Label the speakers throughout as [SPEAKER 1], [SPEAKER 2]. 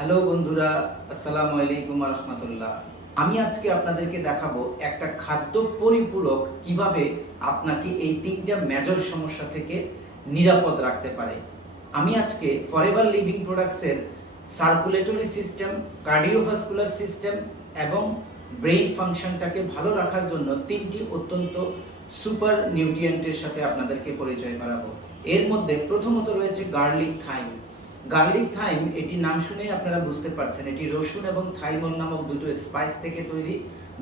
[SPEAKER 1] Hello বন্ধুরা, আসসালামু আলাইকুম রহমতুল্লাহ আমি আজকে আপনাদেরকে দেখাবো একটা খাদ্য পরিপূরক কীভাবে আপনাকে এই তিনটা মেজর সমস্যা থেকে নিরাপদ রাখতে পারে। আমি আজকে ফরএভার লিভিং প্রোডাক্টসের সার্কুলেটরি সিস্টেম কার্ডিওভাস্কুলার সিস্টেম এবং ব্রেইন ফাংশনটাকে ভালো রাখার জন্য তিনটি অত্যন্ত সুপার নিউট্রিয়েন্টের সাথে আপনাদেরকে পরিচয় করাবো। এর মধ্যে প্রথমত রয়েছে গার্লিক থাইম গার্লিক থাইম এটি নাম শুনেই আপনারা বুঝতে পারছেন। এটি রসুন এবং থাইমল নামক দুটো স্পাইস থেকে তৈরি,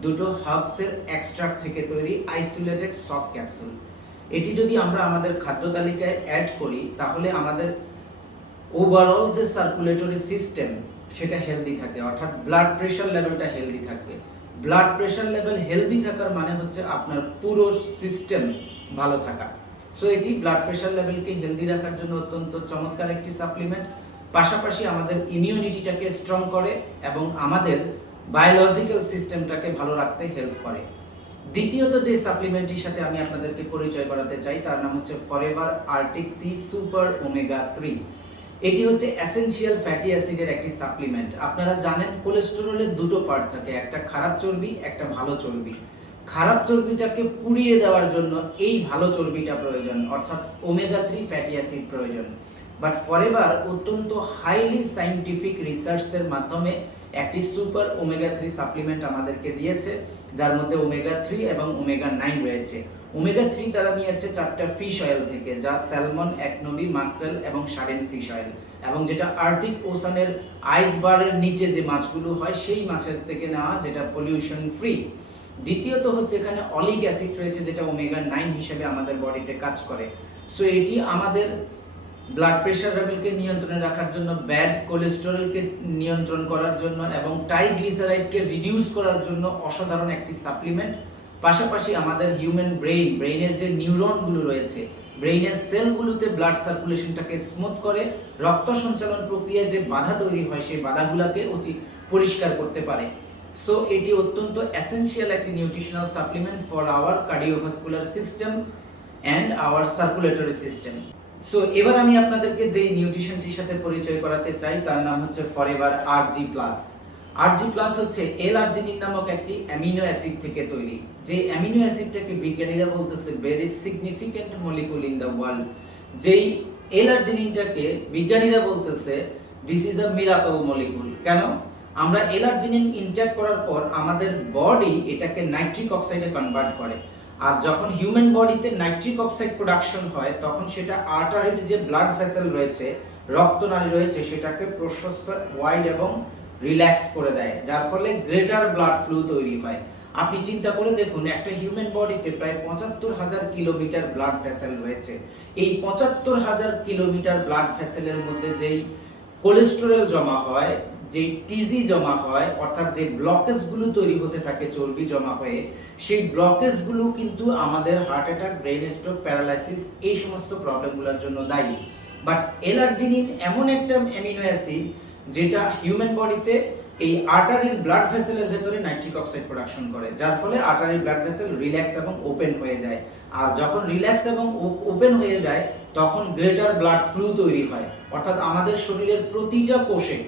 [SPEAKER 1] দুটো হার্বসের এক্সট্রাক্ট থেকে তৈরি আইসোলেটেড সফট ক্যাপসুল এটি যদি আমরা আমাদের খাদ্য তালিকায় অ্যাড করি, তাহলে আমাদের ওভারঅল যে সার্কুলেটরি সিস্টেম সেটা হেলদি থাকে। অর্থাৎ ব্লাড প্রেশার লেভেলটা হেলদি থাকবে। ব্লাড প্রেশার লেভেল হেলদি থাকার মানে হচ্ছে আপনার পুরো সিস্টেম ভালো থাকা। সো এটি ব্লাড প্রেশার লেভেলকে হেলদি রাখার জন্য অত্যন্ত চমৎকার একটি সাপ্লিমেন্ট পাশাপাশি আমাদের ইমিউনিটিটাকে স্ট্রং করে এবং আমাদের বায়োলজিক্যাল সিস্টেমটাকে ভালো রাখতে হেল্প করে। দ্বিতীয়ত যে সাপ্লিমেন্টটির সাথে আমি আপনাদেরকে পরিচয় করাতে চাই, তার নাম হচ্ছে Forever Arctic Sea super omega three এটি হচ্ছে অ্যাসেনশিয়াল ফ্যাটি অ্যাসিডের একটি সাপ্লিমেন্ট আপনারা জানেন কোলেস্টেরলের দুটো পার্ট থাকে, একটা খারাপ চর্বি, একটা ভালো চর্বি। খারাপ চর্বিটাকে পুড়িয়ে দেওয়ার জন্য এই ভালো চর্বিটা প্রয়োজন, অর্থাৎ ওমেগা থ্রি ফ্যাটি অ্যাসিড প্রয়োজন। বাট ফরএভার অত্যন্ত হাইলি সাইন্টিফিক রিসার্চের মাধ্যমে একটি সুপার ওমেগা থ্রি সাপ্লিমেন্ট আমাদেরকে দিয়েছে, যার মধ্যে ওমেগা থ্রি এবং ওমেগা নাইন রয়েছে। ওমেগা থ্রি তারা নিয়েছে চারটা ফিশ অয়েল থেকে, যা স্যালমন একনবি মাকরেল এবং সারেন ফিশ অয়েল এবং যেটা আর্টিক ওসানের আইসবারের নিচে যে মাছগুলো হয়, সেই মাছের থেকে নেওয়া যেটা পলিউশন ফ্রি দ্বিতীয়ত হচ্ছে এখানে অলিক অ্যাসিড রয়েছে, যেটা ওমেগা নাইন হিসেবে আমাদের বডিতে কাজ করে। সো এটি আমাদের ব্লাড প্রেশার লেভেলকে নিয়ন্ত্রণে রাখার জন্য ব্যাড কোলেস্টেরলকে নিয়ন্ত্রণ করার জন্য এবং ট্রাইগ্লিসারাইডকে রিডিউস করার জন্য অসাধারণ একটি সাপ্লিমেন্ট পাশাপাশি আমাদের হিউম্যান ব্রেইন ব্রেইনের যে নিউরনগুলো রয়েছে ব্রেইনের সেলগুলোতে ব্লাড সার্কুলেশনটাকে স্মুথ করে, রক্ত সঞ্চালন প্রক্রিয়ায় যে বাধা তৈরি হয়, সেই বাধাগুলোকে অতি পরিষ্কার করতে পারে। সো এটি অত্যন্ত এসেনশিয়াল একটি nutritional supplement for our cardiovascular system and our circulatory system so এবার আমি আপনাদেরকে যেই নিউট্রিশনটির সাথে পরিচয় করাতে চাই, তার নাম হচ্ছে Forever ARGI plus ARGI plus হচ্ছে এল আর্জিনিন নামক একটি অ্যামিনো অ্যাসিড থেকে তৈরি। যে অ্যামিনো অ্যাসিডটাকে বিজ্ঞানীরা বলতেছে very significant molecule in the world যেই এল আর্জিনিনটাকে বিজ্ঞানীরা বলতেছে this is a miracle molecule কেন? আমরা এল আর্জিনিন ইনটেক করার পর আমাদের বডি এটাকে নাইট্রিক অক্সাইডে কনভার্ট করে। আর যখন হিউম্যান বডিতে নাইট্রিক অক্সাইড প্রোডাকশন হয়, তখন সেটা আর্টারির যে ব্লাড ভেসেল রয়েছে, রক্তনালী রয়েছে, সেটাকে প্রশস্ত ওয়াইড এবং রিল্যাক্স করে দেয়। যার ফলে গ্রেটার ব্লাড ফ্লু তৈরি হয়। আপনি চিন্তা করে দেখুন, একটা হিউম্যান বডিতে প্রায় পঁচাত্তর হাজার কিলোমিটার ব্লাড ভেসেল রয়েছে। এই পঁচাত্তর হাজার কিলোমিটার ব্লাড ভেসেলের মধ্যে যেই কোলেস্টেরল জমা হয় যে টিজি জমা হয়, অর্থাৎ যে ব্লকেজগুলো তৈরি হতে থাকে চর্বি জমা হয়ে, সেই ব্লকেজগুলো কিন্তু আমাদের heart attack brain stroke paralysis এই সমস্ত প্রবলেমগুলোর জন্য দায়ী। বাট এলার্জিনিন এমন একটা অ্যামিনো অ্যাসিড যেটা হিউম্যান বডিতে এই আর্টারির ব্লাড ভেসেলের ভেতরে নাইট্রিক অক্সাইড প্রোডাকশন করে, যার ফলে আর্টারির ব্লাড ভেসেল রিল্যাক্স এবং ওপেন হয়ে যায়। আর যখন রিল্যাক্স এবং ওপেন হয়ে যায়, তখন গ্রেটার ব্লাড ফ্লু তৈরি হয়। অর্থাৎ আমাদের শরীরের প্রতিটা কোষে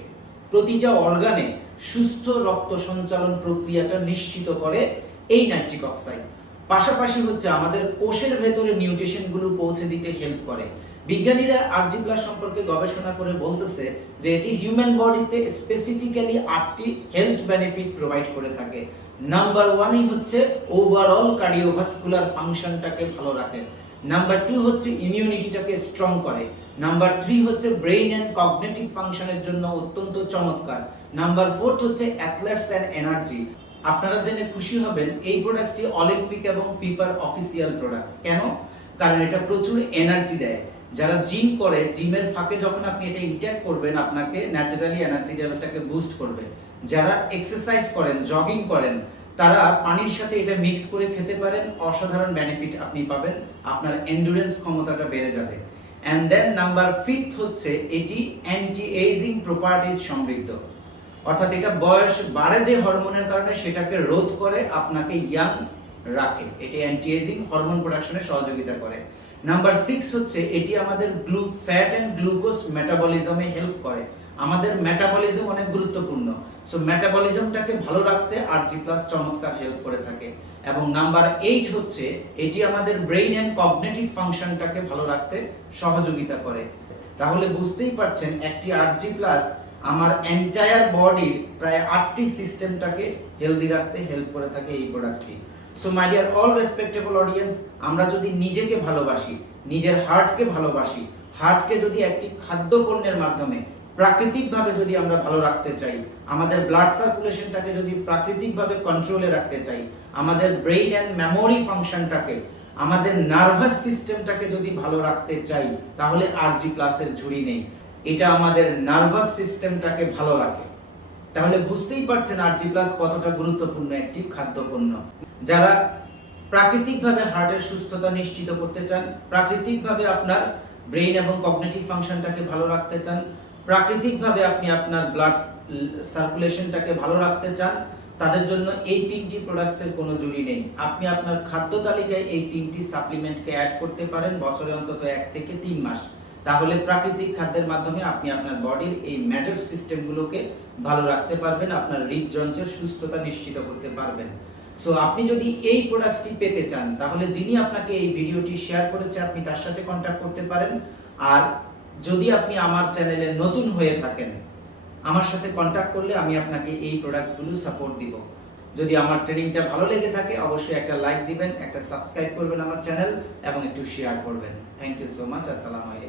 [SPEAKER 1] প্রতিটা অর্গানে সুস্থ রক্ত সঞ্চালন প্রক্রিয়াটা নিশ্চিত করে এই নাইট্রিক অক্সাইড পাশাপাশি হচ্ছে আমাদের কোষের ভেতরে নিউট্রিশনগুলো পৌঁছে দিতে হেল্প করে। বিজ্ঞানীরা আরজি প্লাস সম্পর্কে গবেষণা করে বলতেছে যে এটি হিউম্যান বডিতে স্পেসিফিক্যালি আটটি হেলথ বেনিফিট প্রোভাইড করে থাকে। নাম্বার ওয়ানই হচ্ছে ওভারঅল কার্ডিওভাস্কুলার ফাংশনটাকে ভালো রাখে। নাম্বার টু হচ্ছে ইমিউনিটিটাকে স্ট্রং করে। নাম্বার থ্রি হচ্ছে ব্রেইন অ্যান্ড কগনেটিভ ফাংশনের জন্য অত্যন্ত চমৎকার। নাম্বার ফোর্থ হচ্ছে অ্যাথলেটস অ্যান্ড এনার্জি আপনারা জেনে খুশি হবেন, এই প্রোডাক্টসটি অলিম্পিক এবং ফিফার অফিসিয়াল প্রোডাক্টস কেন? কারণ এটা প্রচুর এনার্জি দেয়। যারা জিম করে জিমের ফাঁকে যখন আপনি এটা ইনটেক করবেন, আপনাকে ন্যাচারালি এনার্জি লেভেলটাকে বুস্ট করবে। যারা এক্সারসাইজ করেন জগিং করেন তারা পানির সাথে এটা মিক্স করে খেতে পারেন, অসাধারণ বেনিফিট আপনি পাবেন, আপনার এন্ডুরেন্স ক্ষমতাটা বেড়ে যাবে। অ্যান্ড দেন নাম্বার ফিফথ হচ্ছে, এটি অ্যান্টি এইজিং প্রপার্টিজ সমৃদ্ধ। অর্থাৎ এটা বয়স বাড়ে যে হরমোনের কারণে সেটাকে রোধ করে, আপনাকে ইয়াং রাখে। এটি অ্যান্টি এজিং হরমোন প্রোডাকশনে সহযোগিতা করে। নাম্বার সিক্স হচ্ছে, এটি আমাদের গ্লু ফ্যাট অ্যান্ড গ্লুকোজ মেটাবলিজমে হেল্প করে। আমাদের মেটাবলিজম অনেক গুরুত্বপূর্ণ। সো মেটাবলিজমটাকে ভালো রাখতে আরজি প্লাস চমৎকার হেল্প করে থাকে। এবং নাম্বার এইট হচ্ছে, এটি আমাদের ব্রেইন অ্যান্ড কগনেটিভ ফাংশনটাকে ভালো রাখতে সহযোগিতা করে। তাহলে বুঝতেই পারছেন, একটি আরজি প্লাস আমার এন্টায়ার বডির প্রায় আটটি সিস্টেমটাকে হেলদি রাখতে হেল্প করে থাকে এই প্রোডাক্টটি so my dear all respectable audience আমরা যদি নিজেকে ভালোবাসি, নিজের হার্টকে ভালোবাসি হার্টকে যদি একটি খাদ্য পণ্যের মাধ্যমে প্রাকৃতিকভাবে যদি আমরা ভালো রাখতে চাই, আমাদের ব্লাড সার্কুলেশনটাকে যদি প্রাকৃতিকভাবে কন্ট্রোলে রাখতে চাই, আমাদের ব্রেইন অ্যান্ড মেমোরি ফাংশনটাকে আমাদের নার্ভাস সিস্টেমটাকে যদি ভালো রাখতে চাই, তাহলে আরজি প্লাসের ঝুড়ি নেই। এটা আমাদের নার্ভাস সিস্টেমটাকে ভালো রাখে। তাহলে বুঝতেই পারছেন আরজি প্লাস কতটা গুরুত্বপূর্ণ, একটি খাদ্যপণ্য। যারা প্রাকৃতিকভাবে হার্টের সুস্থতা নিশ্চিত করতে চান, প্রাকৃতিকভাবে আপনার ব্রেইন এবং কগনিটিভ ফাংশনটাকে ভালো রাখতে চান প্রাকৃতিকভাবে আপনি আপনার ব্লাড সার্কুলেশনটাকে ভালো রাখতে চান, তাদের জন্য এই তিনটি প্রোডাক্টসের কোনো জুড়ি নেই। আপনি আপনার খাদ্য তালিকায় এই তিনটি সাপ্লিমেন্টকে অ্যাড করতে পারেন, বছরে অন্তত এক থেকে তিন মাস। তাহলে প্রাকৃতিক খাদ্যের মাধ্যমে আপনি আপনার বডির এই মেজর সিস্টেমগুলোকে ভালো রাখতে পারবেন, আপনার হৃদযন্ত্রের সুস্থতা নিশ্চিত করতে পারবেন। সো আপনি যদি এই প্রোডাক্টসটি পেতে চান, তাহলে যিনি আপনাকে এই ভিডিওটি শেয়ার করেছে, আপনি তার সাথে কন্ট্যাক্ট করতে পারেন। আর যদি আপনি আমার চ্যানেলে নতুন হয়ে থাকেন, আমার সাথে কন্ট্যাক্ট করলে আমি আপনাকে এই প্রোডাক্টসগুলো সাপোর্ট দিব। যদি আমার ট্রেনিংটা ভালো লেগে থাকে, অবশ্যই একটা লাইক দিবেন, একটা সাবস্ক্রাইব করবেন আমার চ্যানেল এবং একটু শেয়ার করবেন। থ্যাংক ইউ সো মাচ আসসালামু আলাইকুম।